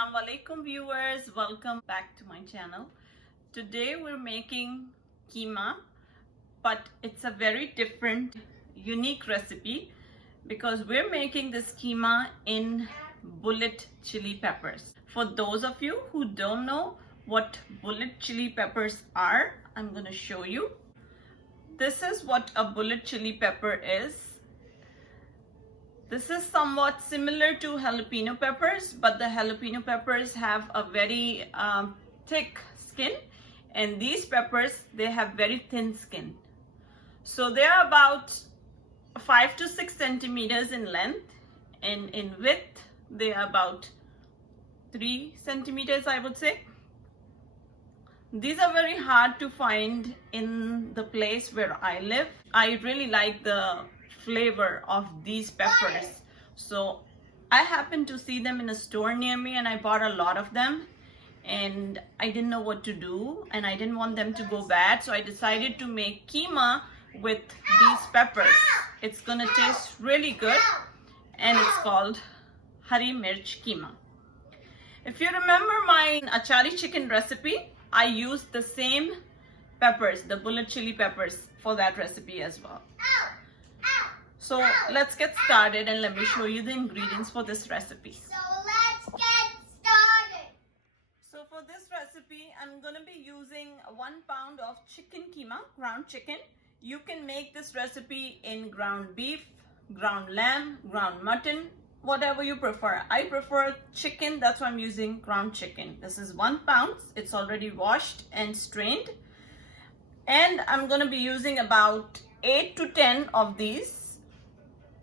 Assalamu alaikum viewers, welcome back to my channel. Today we're making Qeema, but it's a very different, unique recipe because we're making this Qeema in bullet chili peppers. For those of you who don't know what bullet chili peppers are, I'm going to show you. This is what a bullet chili pepper is. This is somewhat similar to jalapeno peppers, but the jalapeno peppers have a very thick skin, and these peppers, they have very thin skin. So they're about 5 to 6 centimeters in length, and in width, they are about 3 centimeters, I would say. These are very hard to find in the place where I live. I really like the flavor of these peppers, so I happened to see them in a store near me and I bought a lot of them, and I didn't know what to do and I didn't want them to go bad, so I decided to make Qeema with these peppers. It's gonna taste really good, and it's called Hari Mirch Qeema. If you remember my achari chicken recipe, I used the same peppers, the bullet chili peppers, for that recipe as well. So let's get started and let me show you the ingredients for this recipe. So let's get started. So for this recipe, I'm going to be using 1 pound of chicken Qeema, ground chicken. You can make this recipe in ground beef, ground lamb, ground mutton, whatever you prefer. I prefer chicken, that's why I'm using ground chicken. This is 1 pound. It's already washed and strained. And I'm going to be using about 8 to 10 of these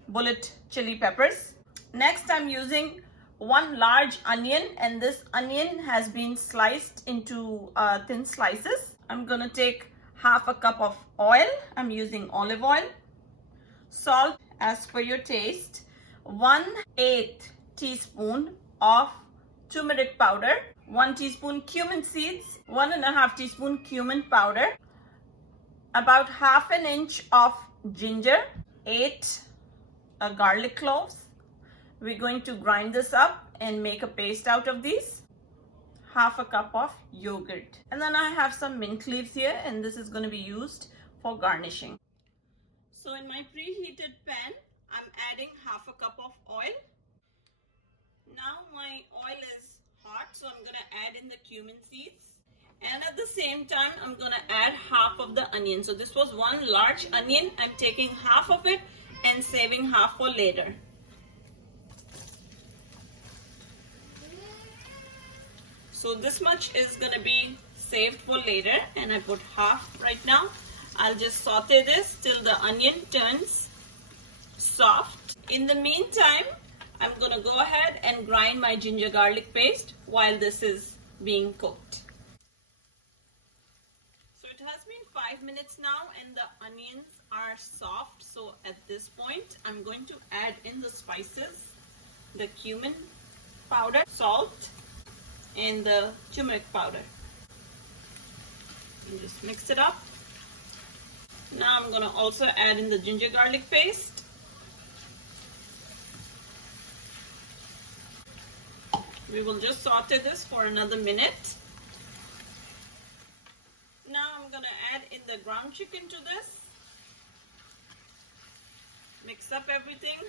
bullet chili peppers. Next, I'm using 1 large onion, and this onion has been sliced into thin slices. I'm gonna take half a cup of oil. I'm using olive oil. Salt as per your taste. 1/8 teaspoon of turmeric powder. 1 teaspoon cumin seeds. 1.5 teaspoon cumin powder. About 1/2 inch of ginger. 8 garlic cloves. We're going to grind this up and make a paste out of these. 1/2 cup of yogurt, and then I have some mint leaves here, and this is going to be used for garnishing. So in my preheated pan, I'm adding 1/2 cup of oil. Now my oil is hot, so I'm going to add in the cumin seeds, and at the same time I'm going to add half of the onion. So this was 1 large onion. I'm taking half of it and saving half for later. So this much is going to be saved for later, and I put half right now. I'll just saute this till the onion turns soft. In the meantime, I'm going to go ahead and grind my ginger garlic paste while this is being cooked. So it has been 5 minutes now and the onions are soft. So at this point, I'm going to add in the spices, the cumin powder, salt, and the turmeric powder. And just mix it up. Now I'm going to also add in the ginger garlic paste. We will just saute this for another minute. Now I'm going to add in the ground chicken to this. Mix up everything.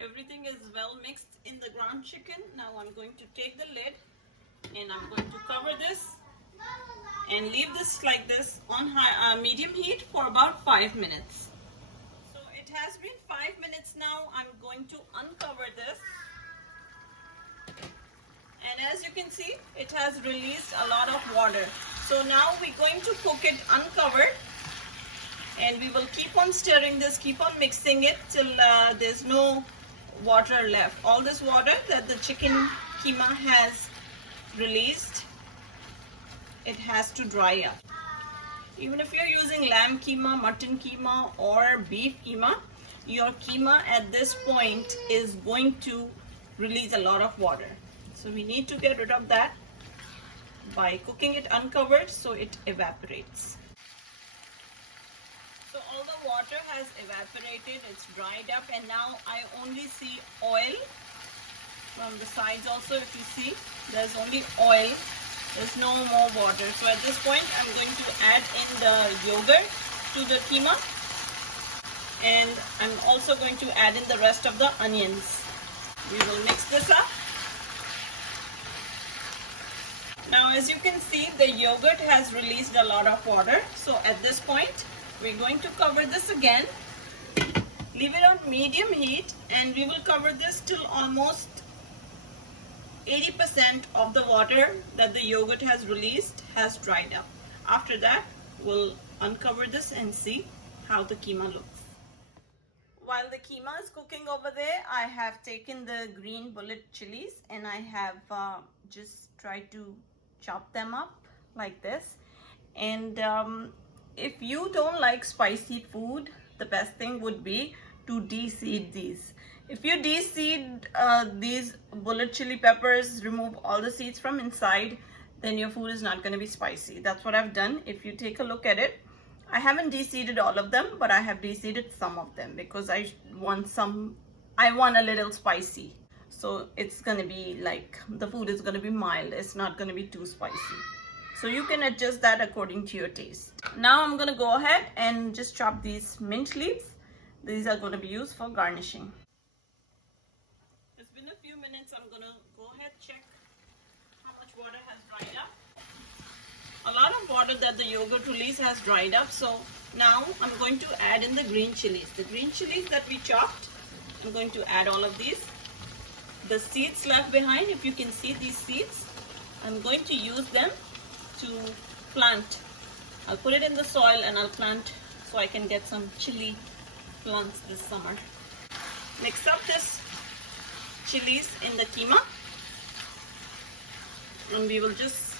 Everything is well mixed in the ground chicken. Now I'm going to take the lid and I'm going to cover this and leave this like this on high, medium heat for about 5 minutes. So it has been 5 minutes now. I'm going to uncover this. And as you can see, it has released a lot of water. So now we're going to cook it uncovered, and we will keep on stirring this, keep on mixing it till there's no water left. All this water that the chicken Qeema has released, it has to dry up. Even if you're using lamb Qeema, mutton Qeema, or beef Qeema, your Qeema at this point is going to release a lot of water. So we need to get rid of that by cooking it uncovered so it evaporates. So all the water has evaporated, it's dried up, and now I only see oil from the sides. Also, if you see, there's only oil, there's no more water. So at this point I'm going to add in the yogurt to the keema, and I'm also going to add in the rest of the onions. We will mix this up. Now as you can see, the yogurt has released a lot of water. So at this point we're going to cover this again, leave it on medium heat, and we will cover this till almost 80% of the water that the yogurt has released has dried up. After that, we'll uncover this and see how the keema looks. While the keema is cooking over there, I have taken the green bullet chilies and I have just tried to chop them up like this. And if you don't like spicy food, the best thing would be to de-seed these. If you de-seed these bullet chili peppers, remove all the seeds from inside, then your food is not going to be spicy. That's what I've done. If you take a look at it, I haven't de-seeded all of them, but I have de-seeded some of them because I want a little spicy. So it's going to be like, the food is going to be mild. It's not going to be too spicy. So you can adjust that according to your taste. Now I'm going to go ahead and just chop these mint leaves. These are going to be used for garnishing. It's been a few minutes. I'm going to go ahead, check how much water has dried up. A lot of water that the yogurt release has dried up. So now I'm going to add in the green chilies. The green chilies that we chopped, I'm going to add all of these. The seeds left behind, if you can see these seeds, I'm going to use them to plant. I'll put it in the soil and I'll plant so I can get some chili plants this summer. Mix up this chilies in the keema, and we will just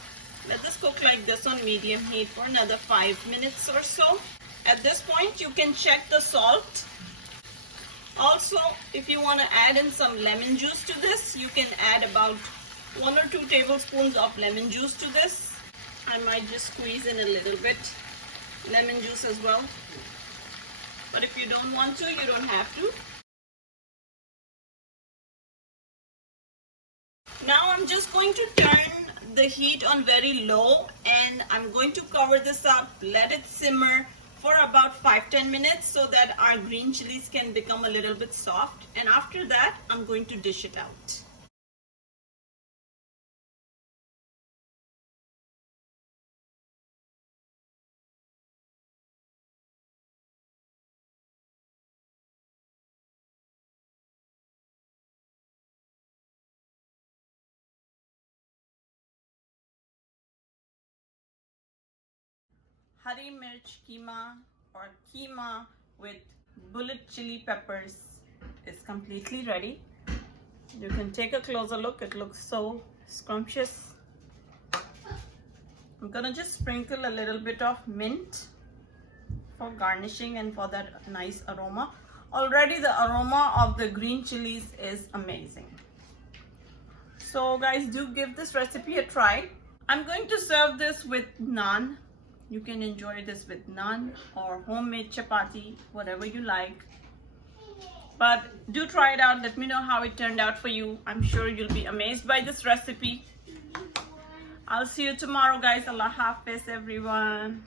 let this cook like this on medium heat for another 5 minutes or so. At this point you can check the salt. Also, if you want to add in some lemon juice to this, you can add about 1 or 2 tablespoons of lemon juice to this. I might just squeeze in a little bit lemon juice as well. But if you don't want to, you don't have to. Now I'm just going to turn the heat on very low, and I'm going to cover this up, let it simmer for about 5-10 minutes so that our green chilies can become a little bit soft. And after that, I'm going to dish it out. Hari Mirch keema or keema with bullet chili peppers is completely ready. You can take a closer look. It looks so scrumptious. I'm gonna just sprinkle a little bit of mint for garnishing and for that nice aroma. Already the aroma of the green chilies is amazing. So guys, do give this recipe a try. I'm going to serve this with naan. You can enjoy this with naan or homemade chapati, whatever you like. But do try it out. Let me know how it turned out for you. I'm sure you'll be amazed by this recipe. I'll see you tomorrow, guys. Allah Hafiz, everyone.